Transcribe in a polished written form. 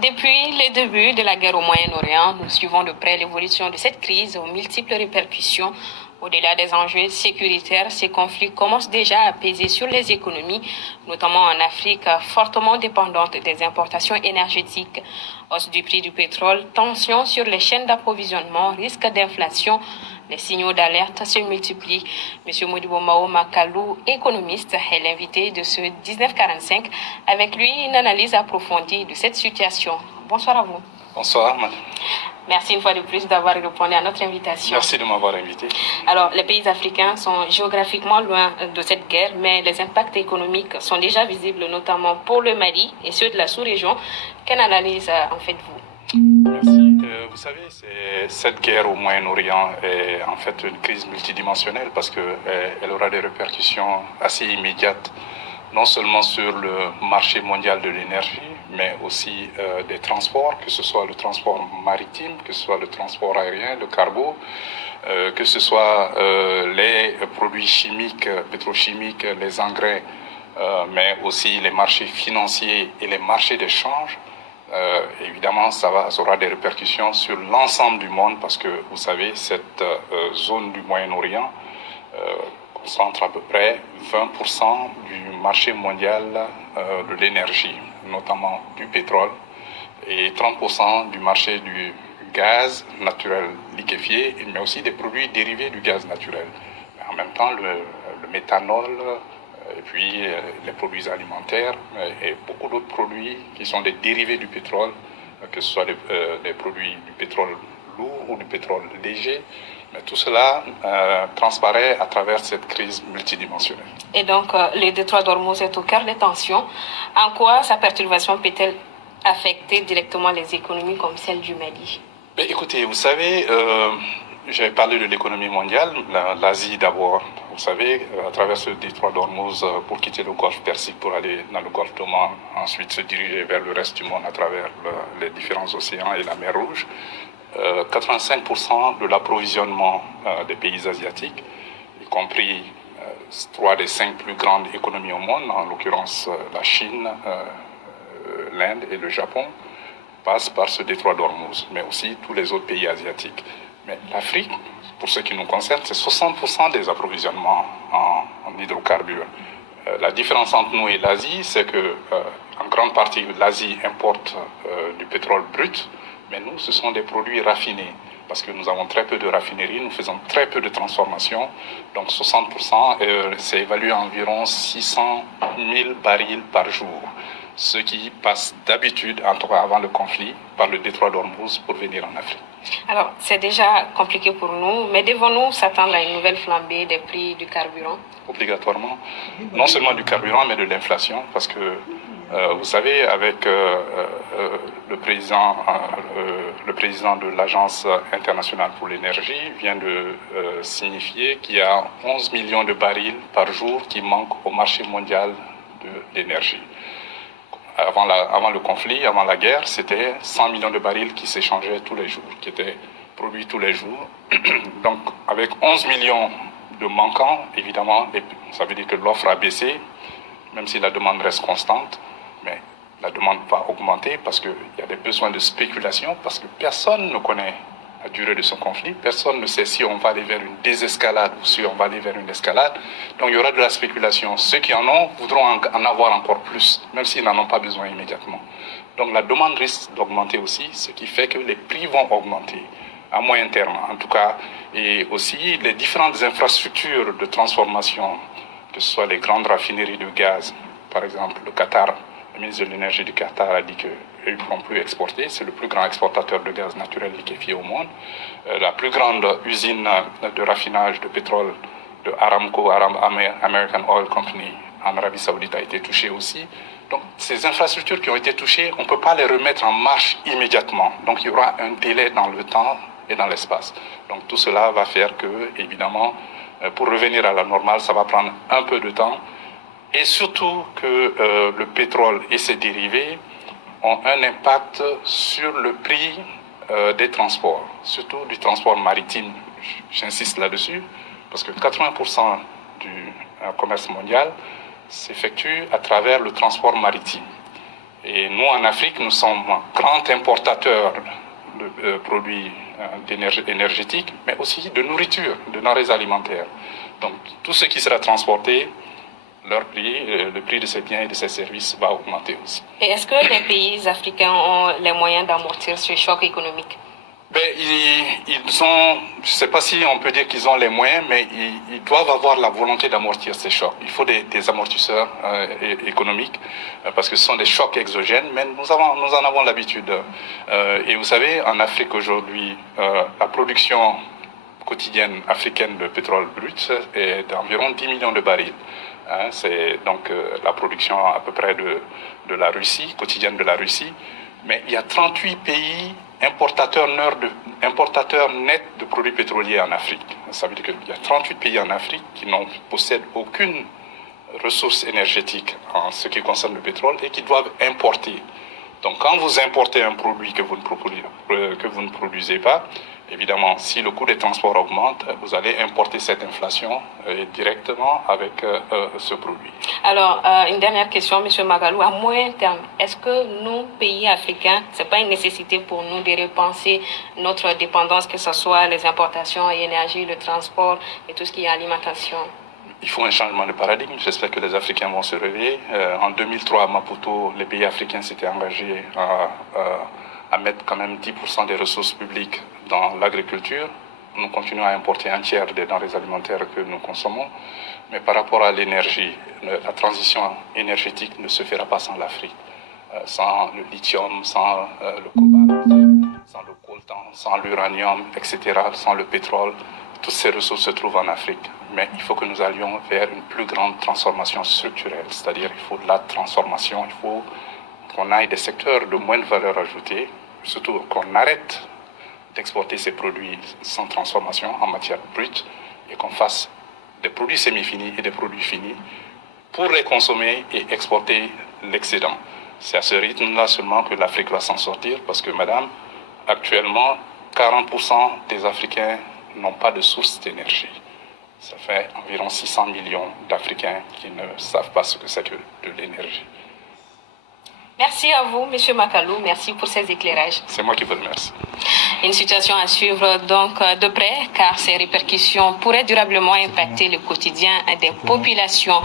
Depuis le début de la guerre au Moyen-Orient, nous suivons de près l'évolution de cette crise aux multiples répercussions. Au-delà des enjeux sécuritaires, ces conflits commencent déjà à peser sur les économies, notamment en Afrique, fortement dépendante des importations énergétiques. Hausse du prix du pétrole, tensions sur les chaînes d'approvisionnement, risque d'inflation. Les signaux d'alerte se multiplient. Monsieur Modibo Mao Makalou, économiste, est l'invité de ce 1945. Avec lui, une analyse approfondie de cette situation. Bonsoir à vous. Bonsoir, madame. Merci une fois de plus d'avoir répondu à notre invitation. Merci de m'avoir invité. Alors, les pays africains sont géographiquement loin de cette guerre, mais les impacts économiques sont déjà visibles, notamment pour le Mali et ceux de la sous-région. Quelle analyse en faites-vous? Merci. Vous savez, cette guerre au Moyen-Orient est en fait une crise multidimensionnelle parce qu'elle aura des répercussions assez immédiates, non seulement sur le marché mondial de l'énergie, mais aussi des transports, que ce soit le transport maritime, que ce soit le transport aérien, le cargo, que ce soit les produits chimiques, pétrochimiques, les engrais, mais aussi les marchés financiers et les marchés d'échange. Évidemment, ça aura des répercussions sur l'ensemble du monde parce que, vous savez, cette zone du Moyen-Orient concentre à peu près 20% du marché mondial de l'énergie, notamment du pétrole, et 30% du marché du gaz naturel liquéfié, mais aussi des produits dérivés du gaz naturel. En même temps, le méthanol, et puis les produits alimentaires et beaucoup d'autres produits qui sont des dérivés du pétrole, que ce soit des produits du pétrole lourd ou du pétrole léger. Mais tout cela transparaît à travers cette crise multidimensionnelle. Et donc, le détroit d'Ormuz est au cœur des tensions. En quoi sa perturbation peut-elle affecter directement les économies comme celle du Mali? Mais écoutez, vous savez, j'avais parlé de l'économie mondiale, l'Asie d'abord. Vous savez, à travers ce détroit d'Ormuz, pour quitter le golfe Persique, pour aller dans le golfe d'Oman, ensuite se diriger vers le reste du monde à travers les différents océans et la mer Rouge, 85% de l'approvisionnement des pays asiatiques, y compris 3 des 5 plus grandes économies au monde, en l'occurrence la Chine, l'Inde et le Japon, passe par ce détroit d'Ormuz, mais aussi tous les autres pays asiatiques. Mais l'Afrique, pour ce qui nous concerne, c'est 60% des approvisionnements en hydrocarbures. La différence entre nous et l'Asie, c'est que en grande partie, l'Asie importe du pétrole brut, mais nous, ce sont des produits raffinés, parce que nous avons très peu de raffineries, nous faisons très peu de transformation. Donc 60%, c'est évalué à environ 600 000 barils par jour, ce qui passe d'habitude, en tout cas avant le conflit, par le détroit d'Ormuz pour venir en Afrique. Alors, c'est déjà compliqué pour nous, mais devons-nous s'attendre à une nouvelle flambée des prix du carburant? Obligatoirement, non seulement du carburant, mais de l'inflation, parce que vous savez, avec le président de l'Agence internationale pour l'énergie vient de signifier qu'il y a 11 millions de barils par jour qui manquent au marché mondial de l'énergie. Avant le conflit, avant la guerre, c'était 100 millions de barils qui s'échangeaient tous les jours, qui étaient produits tous les jours. Donc, avec 11 millions de manquants, évidemment, ça veut dire que l'offre a baissé, même si la demande reste constante, mais la demande va augmenter parce qu'il y a des besoins de spéculation, parce que personne ne connaît la durée de ce conflit. Personne ne sait si on va aller vers une désescalade ou si on va aller vers une escalade. Donc il y aura de la spéculation. Ceux qui en ont voudront en avoir encore plus, même s'ils n'en ont pas besoin immédiatement. Donc la demande risque d'augmenter aussi, ce qui fait que les prix vont augmenter à moyen terme en tout cas. Et aussi les différentes infrastructures de transformation, que ce soit les grandes raffineries de gaz, par exemple le Qatar, le ministre de l'énergie du Qatar a dit qu'ils ne pourront plus exporter. C'est le plus grand exportateur de gaz naturel liquéfié au monde. La plus grande usine de raffinage de pétrole de Aramco, American Oil Company, en Arabie Saoudite a été touchée aussi. Donc ces infrastructures qui ont été touchées, on ne peut pas les remettre en marche immédiatement. Donc il y aura un délai dans le temps et dans l'espace. Donc tout cela va faire que, évidemment, pour revenir à la normale, ça va prendre un peu de temps. Et surtout que le pétrole et ses dérivés ont un impact sur le prix des transports, surtout du transport maritime. J'insiste là-dessus, parce que 80% du commerce mondial s'effectue à travers le transport maritime. Et nous, en Afrique, nous sommes grands importateurs de produits énergétiques, mais aussi de nourriture, de denrées alimentaires. Donc, tout ce qui sera transporté, leur prix, le prix de ces biens et de ces services va augmenter aussi. Et est-ce que les pays africains ont les moyens d'amortir ce choc économique? Ben, ils ont, je ne sais pas si on peut dire qu'ils ont les moyens, mais ils doivent avoir la volonté d'amortir ces chocs. Il faut des amortisseurs économiques parce que ce sont des chocs exogènes, mais nous en avons l'habitude. Et vous savez, en Afrique aujourd'hui, la production quotidienne africaine de pétrole brut est d'environ 10 millions de barils. C'est donc la production à peu près de la Russie, quotidienne de la Russie. Mais il y a 38 pays importateurs nets de produits pétroliers en Afrique. Ça veut dire qu'il y a 38 pays en Afrique qui ne possèdent aucune ressource énergétique en ce qui concerne le pétrole et qui doivent importer. Donc quand vous importez un produit que vous ne produisez pas, évidemment, si le coût des transports augmente, vous allez importer cette inflation directement avec ce produit. Alors, une dernière question, M. Magalou. À moyen terme, est-ce que nous, pays africains, ce n'est pas une nécessité pour nous de repenser notre dépendance, que ce soit les importations, l'énergie, le transport et tout ce qui est alimentation? Il faut un changement de paradigme. J'espère que les Africains vont se réveiller. En 2003, à Maputo, les pays africains s'étaient engagés à mettre quand même 10% des ressources publiques dans l'agriculture. Nous continuons à importer un tiers des denrées alimentaires que nous consommons. Mais par rapport à l'énergie, la transition énergétique ne se fera pas sans l'Afrique. Sans le lithium, sans le cobalt, sans le coltan, sans l'uranium, etc., sans le pétrole. Toutes ces ressources se trouvent en Afrique. Mais il faut que nous allions vers une plus grande transformation structurelle. C'est-à-dire qu'il faut de la transformation, il faut qu'on aille des secteurs de moindre valeur ajoutée, surtout qu'on arrête d'exporter ces produits sans transformation en matière brute et qu'on fasse des produits semi-finis et des produits finis pour les consommer et exporter l'excédent. C'est à ce rythme-là seulement que l'Afrique va s'en sortir parce que, madame, actuellement, 40% des Africains n'ont pas de source d'énergie. Ça fait environ 600 millions d'Africains qui ne savent pas ce que c'est que de l'énergie. Merci à vous, M. Magalou. Merci pour ces éclairages. C'est moi qui vous remercie. Une situation à suivre donc de près, car ces répercussions pourraient durablement impacter le quotidien des populations.